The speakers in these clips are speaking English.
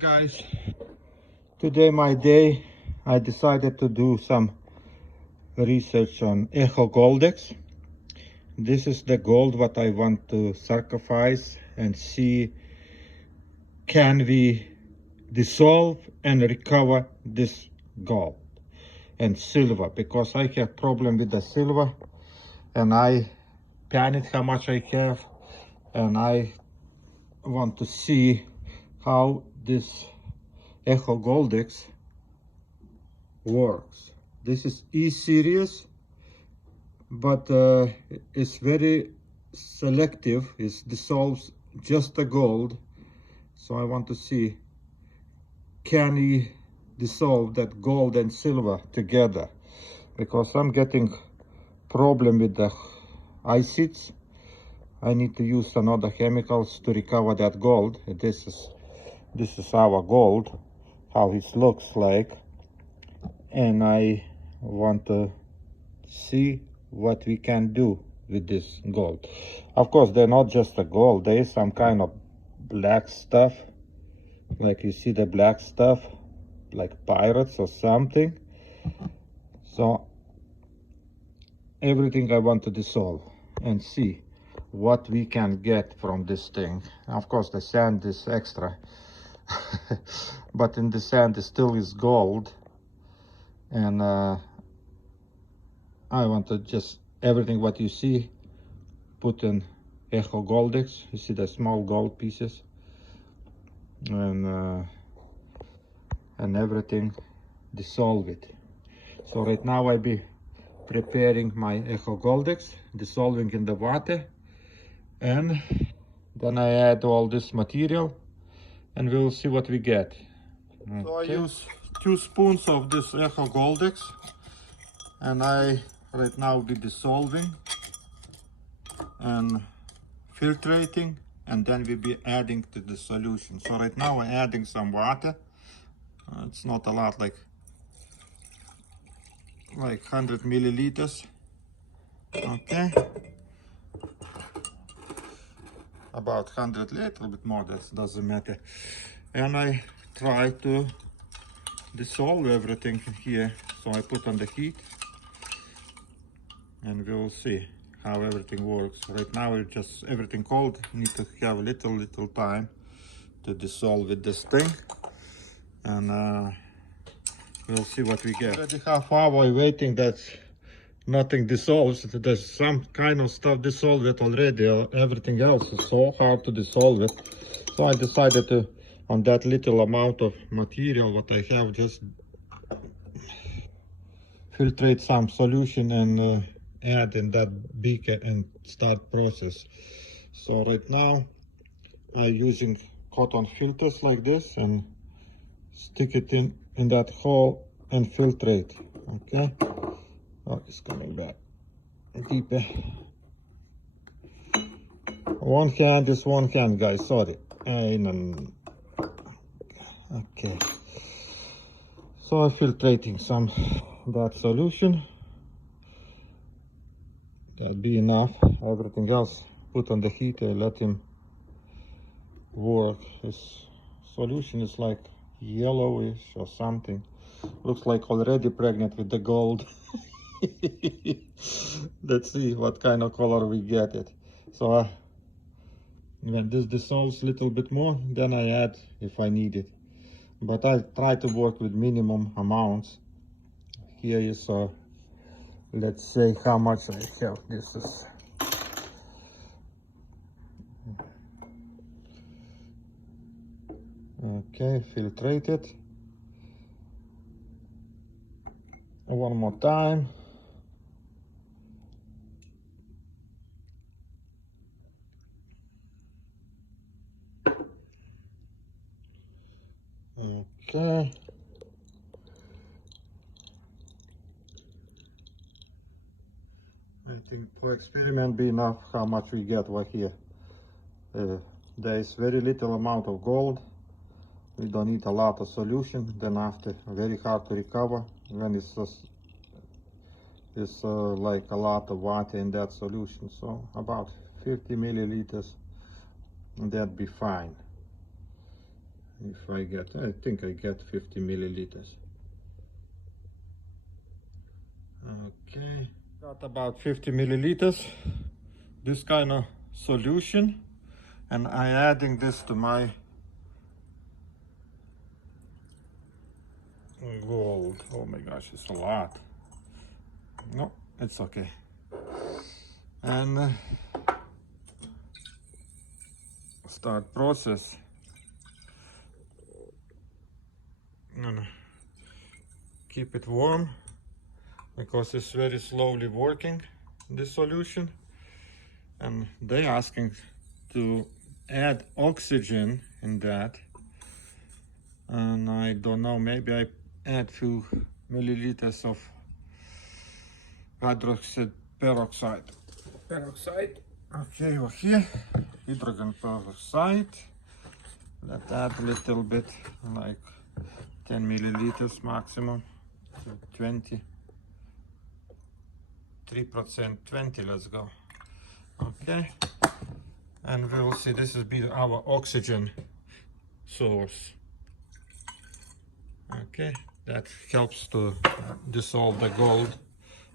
Guys, today my day. I decided to do some research on echo goldex. This is the gold what I want to sacrifice and see can we dissolve and recover this gold and silver, because I have problem with the silver and I panic how much I have, and I want to see how this echo goldex works. This is E series, but it's very selective. It dissolves just the gold, so I want to see can we dissolve that gold and silver together, because I'm getting problem with the acids. I need to use another chemicals to recover that gold. This is our gold, how it looks like, and I want to see what we can do with this gold. Of course, they're not just the gold, there is some kind of black stuff, like you see the black stuff, like pirates or something. So everything I want to dissolve and see what we can get from this thing. Of course, the sand is extra, but in the sand it still is gold, and I want to just everything what you see put in echo goldex. You see the small gold pieces, and everything dissolve it. So right now I be preparing my echo goldex, dissolving in the water, and then I add all this material and we'll see what we get. Okay. So I use 2 spoons of this echo goldex, and I right now be dissolving and filtrating, and then we'll be adding to the solution. So right now I'm adding some water. It's not a lot, like 100 milliliters. Okay, about 100, little bit more, that doesn't matter. And I try to dissolve everything here. So I put on the heat and we'll see how everything works. Right now it's just everything cold, need to have a little time to dissolve with this thing, and we'll see what we get. Already half hour waiting, that nothing dissolves. There's some kind of stuff dissolved already. Everything else is so hard to dissolve it. So I decided to, on that little amount of material what I have, just filtrate some solution and add in that beaker and start process. So right now I'm using cotton filters like this and stick it in that hole and filtrate. Okay. Oh, it's coming back deeper. One hand is one hand, guys, sorry. Okay, so I'm filtrating some that solution. That'd be enough. Everything else put on the heat and let him work. His solution is like yellowish or something. Looks like already pregnant with the gold. Let's see what kind of color we get it. So when this dissolves a little bit more, then I add if I need it. But I try to work with minimum amounts. Here is let's say how much I have. This is okay, filtrate it. One more time. Okay. I think for experiment be enough how much we get right here. There is very little amount of gold. We don't need a lot of solution. Then after, very hard to recover when it's like a lot of water in that solution. So about 50 milliliters, and that'd be fine. if I think I get 50 milliliters. Okay, got about 50 milliliters, this kind of solution, and I'm adding this to my gold. Oh my gosh, it's a lot. No, it's okay. And start process. And keep it warm because it's very slowly working, this solution. And they asking to add oxygen in that, and I don't know, maybe I add few milliliters of hydroxide peroxide. Okay, over here, hydrogen peroxide. Let's add a little bit, like 10 milliliters maximum, so 20, 3%, 20, let's go. Okay, and we will see, this will be our oxygen source. Okay, that helps to dissolve the gold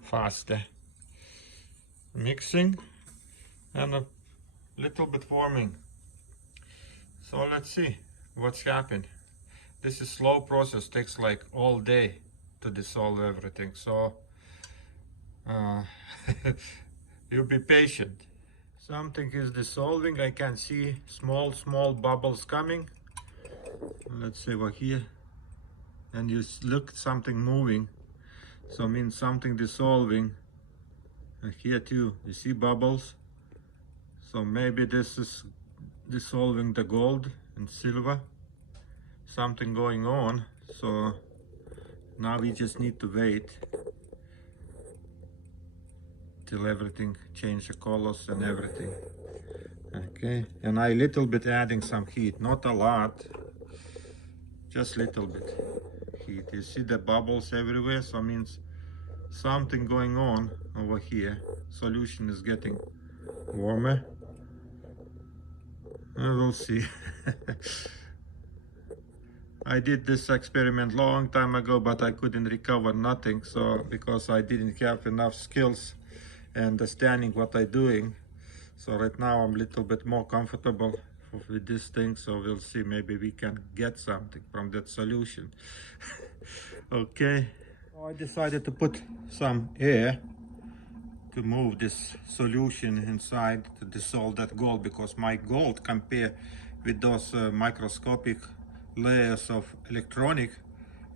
faster. Mixing and a little bit warming. So let's see what's happened. This is slow process, takes like all day to dissolve everything. So you be patient. Something is dissolving. I can see small bubbles coming. Let's see over here. And you look something moving. So means something dissolving. And here too, you see bubbles. So maybe this is dissolving the gold and silver. Something going on. So now we just need to wait till everything change the colors and everything. Okay, and I little bit adding some heat, not a lot, just little bit heat. You see the bubbles everywhere, so means something going on over here. Solution is getting warmer. We'll see. I did this experiment long time ago, but I couldn't recover nothing, so because I didn't have enough skills and understanding what I'm doing. So right now I'm a little bit more comfortable with this thing, so we'll see, maybe we can get something from that solution. Okay, so I decided to put some air to move this solution inside to dissolve that gold, because my gold compared with those microscopic layers of electronic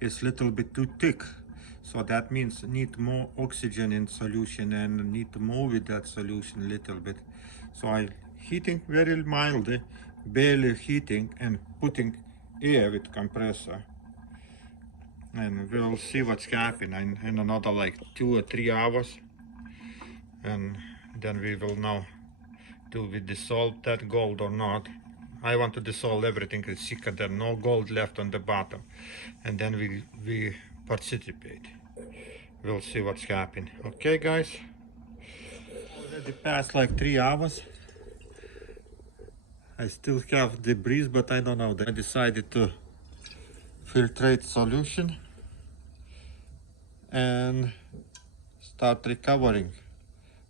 is little bit too thick. So that means need more oxygen in solution and need to move with that solution a little bit. So I heating very mildly, barely heating, and putting air with compressor. And we'll see what's happening in another like 2 or 3 hours. And then we will know, do we dissolve that gold or not. I want to dissolve everything and see that there's no gold left on the bottom. And then we participate. We'll see what's happening. Okay, guys? Already passed like 3 hours. I still have debris, but I don't know. I decided to filtrate solution and start recovering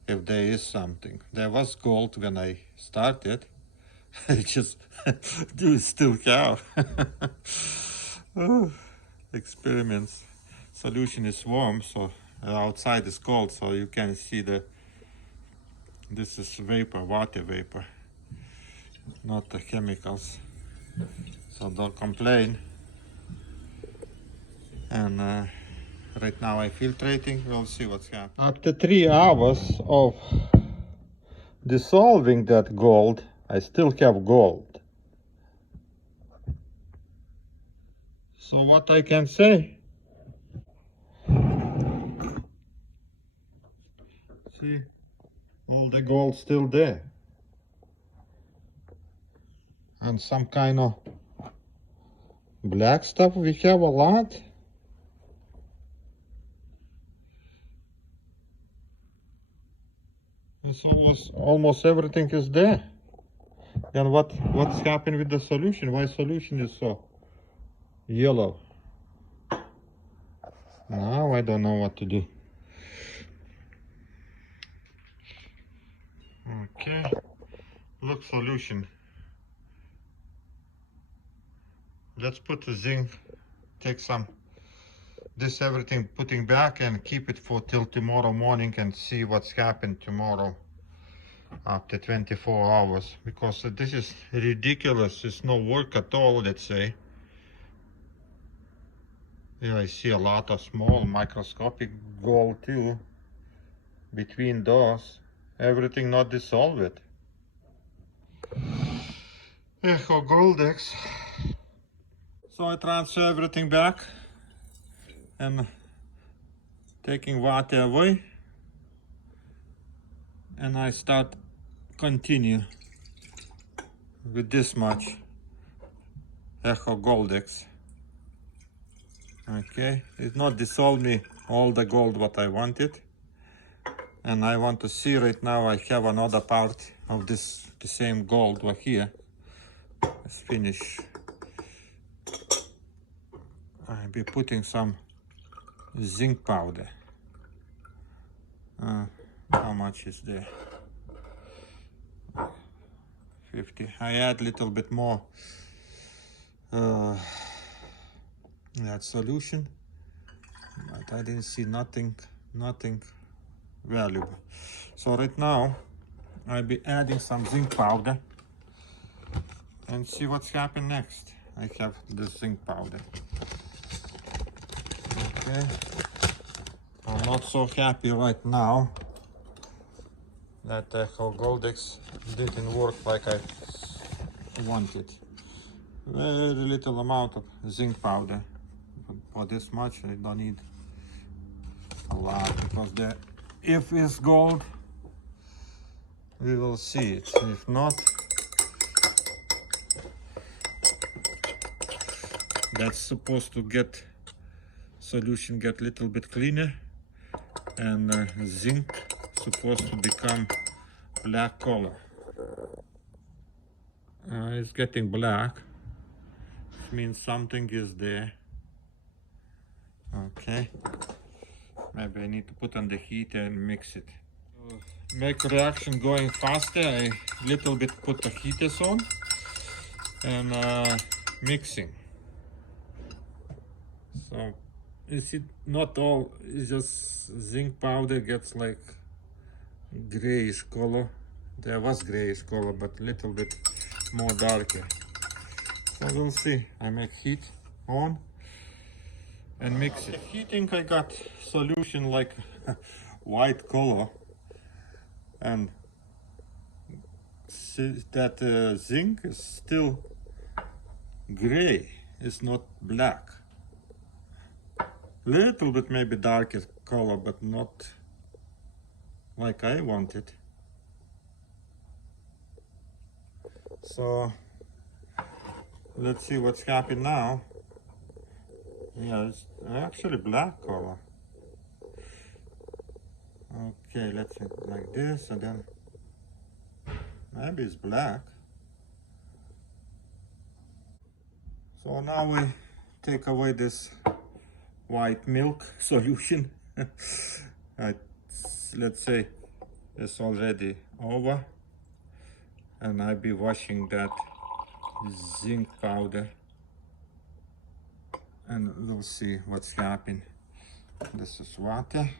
if there is something. There was gold when I started. I just do still have. Experiments. Solution is warm, so outside is cold, so you can see this is vapor, water vapor, not the chemicals. So don't complain. And right now I'm filtrating. We'll see what's happening. After 3 hours of dissolving that gold, I still have gold. So what I can say? See, all the gold still there. And some kind of black stuff we have a lot. It's almost everything is there. Then what's happened with the solution? Why solution is so yellow. Now I don't know what to do. Okay, look, solution. Let's put the zinc, take some, this everything putting back and keep it for till tomorrow morning and see what's happened tomorrow after 24 hours, because this is ridiculous. It's no work at all, let's say. Yeah, I see a lot of small microscopic gold too between those. Everything not dissolved. Echo goldex. So I transfer everything back and taking water away, and I start continue with this much Echo goldex. Okay, it not dissolve me all the gold what I wanted, and I want to see right now I have another part of this, the same gold over here. Let's finish. I'll be putting some zinc powder. How much is there? 50. I add a little bit more that solution, but I didn't see nothing valuable. So right now I'll be adding some zinc powder and see what's happened next. I have the zinc powder. Okay, I'm not so happy right now that Echo goldex didn't work like I wanted. Very little amount of zinc powder. For this much I don't need a lot, because if it's gold we will see it. If not, that's supposed to get solution get little bit cleaner, and zinc supposed to become black color. It's getting black, which means something is there. Okay, maybe I need to put on the heat and mix it. To make reaction going faster, I little bit put the heaters on and mixing. So is it not all, it's just zinc powder gets like grayish color. There was grayish color, but little bit more darker. So we'll see. I make heat on and mix it. Heating, I got solution like white color, and see that zinc is still gray. It's not black. Little bit maybe darker color, but not like I wanted. So let's see what's happening now. Yeah, it's actually black color. Okay, let's see, like this, and then maybe it's black. So now we take away this white milk solution. Let's say it's already over, and I'll be washing that zinc powder, and we'll see what's happening. This is water.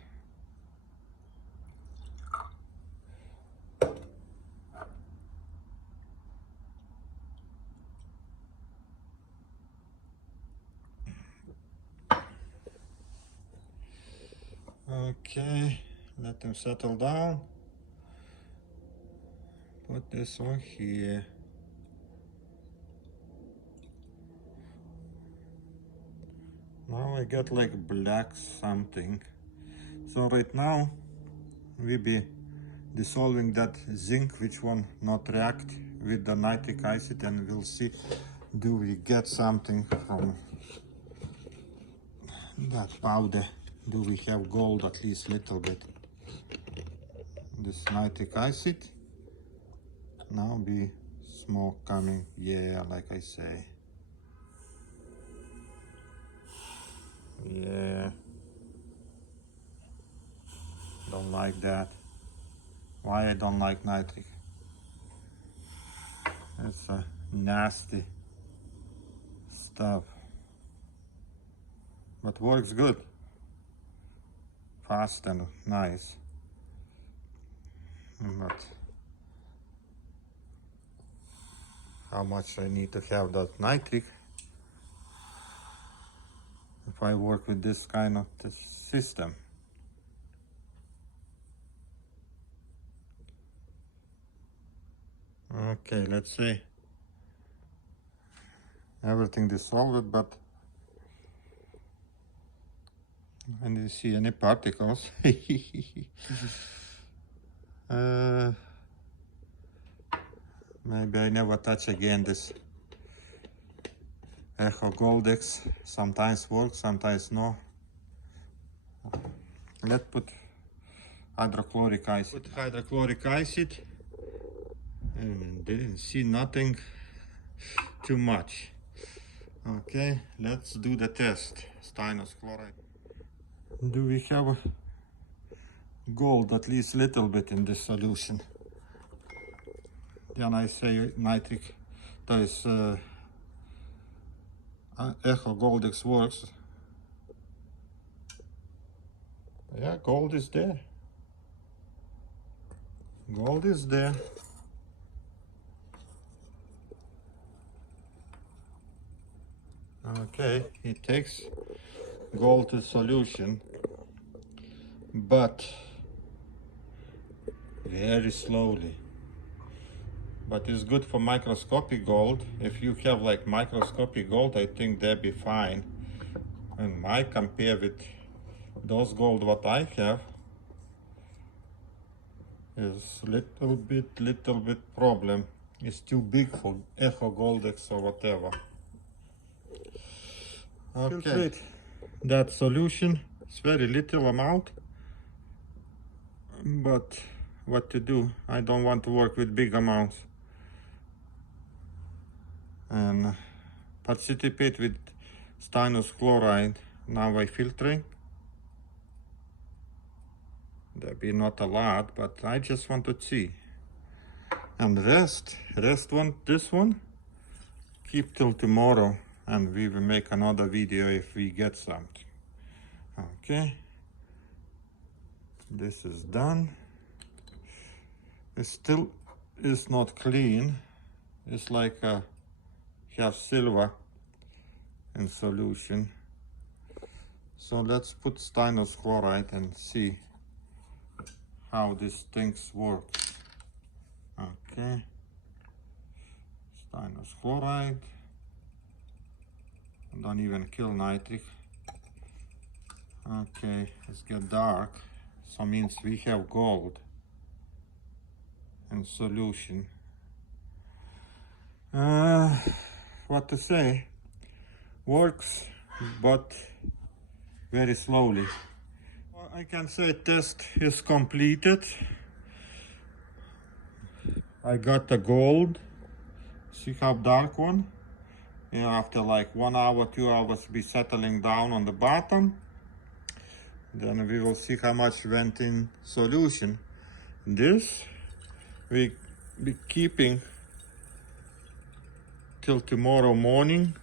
Okay, let them settle down. Put this on here. Now I got like black something. So right now we be dissolving that zinc, which one not react with the nitric acid, and we'll see do we get something from that powder. Do we have gold at least little bit? This nitric acid. Now be smoke coming, yeah, like I say. Yeah, don't like that. Why I don't like nitric? It's a nasty stuff, but works good, fast and nice. But how much I need to have that nitric if I work with this kind of system? Okay, let's see. Everything dissolved, but I didn't see any particles. Maybe I never touch again this Echo Goldex. Sometimes works, sometimes no. Let's put hydrochloric acid. Put hydrochloric acid, and didn't see nothing too much. Okay, let's do the test. Stannous chloride. Do we have gold at least little bit in this solution? Then I say nitric, that is Echo Goldex works. Yeah, gold is there. Gold is there. Okay, it takes gold to solution, but very slowly. But it's good for microscopic gold. If you have like microscopic gold, I think that'd be fine. And I compare with those gold what I have is little bit problem. It's too big for Echo Goldex or whatever. Okay, that solution is very little amount, but what to do? I don't want to work with big amounts. And participate with stannous chloride. Now I filtering. There'll be not a lot, but I just want to see. And rest one, this one, keep till tomorrow, and we will make another video if we get something. Okay, this is done. It still is not clean. It's like have silver in solution. So let's put stannous chloride and see how these things work. Okay, stannous chloride. Don't even kill nitric. Okay, let's get dark. So means we have gold in solution. What to say? Works, but very slowly. I can say test is completed. I got the gold. See how dark one? You know, after like 1 hour, 2 hours be settling down on the bottom. Then we will see how much went in solution. This we be keeping till tomorrow morning.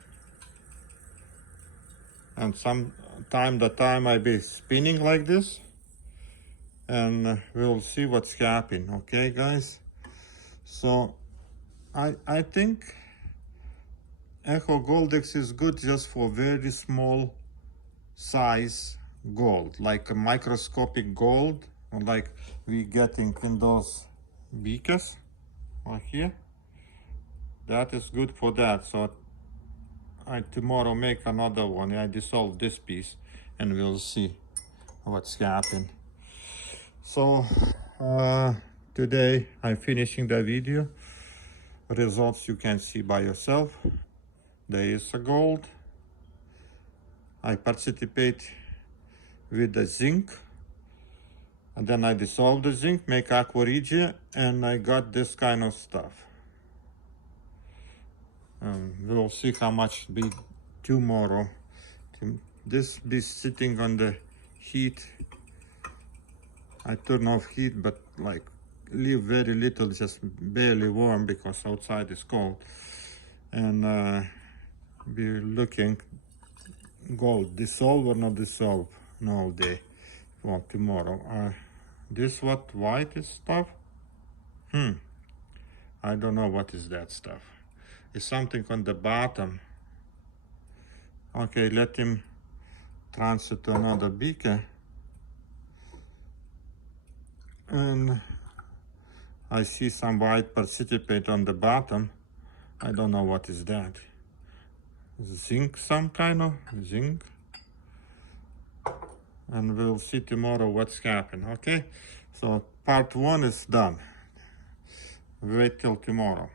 And some time I be spinning like this. And we'll see what's happening, okay guys? So I think Echo Goldex is good just for very small size gold, like a microscopic gold, like we getting in those beakers right here. That is good for that. So I tomorrow make another one. I dissolve this piece and we'll see what's happening. So today I'm finishing the video. Results you can see by yourself. There is a gold. I participate with the zinc, and then I dissolve the zinc, make aqua regia, and I got this kind of stuff. We'll see how much be tomorrow. This be sitting on the heat. I turn off heat, but like leave very little, just barely warm because outside is cold. And be looking gold, dissolve or not dissolve, no day, well, tomorrow. This what white is stuff? I don't know what is that stuff. It's something on the bottom. Okay, let him transfer to another beaker. And I see some white precipitate on the bottom. I don't know what is that. Zinc, some kind of zinc. And we'll see tomorrow what's happened, okay? So part 1 is done. Wait till tomorrow.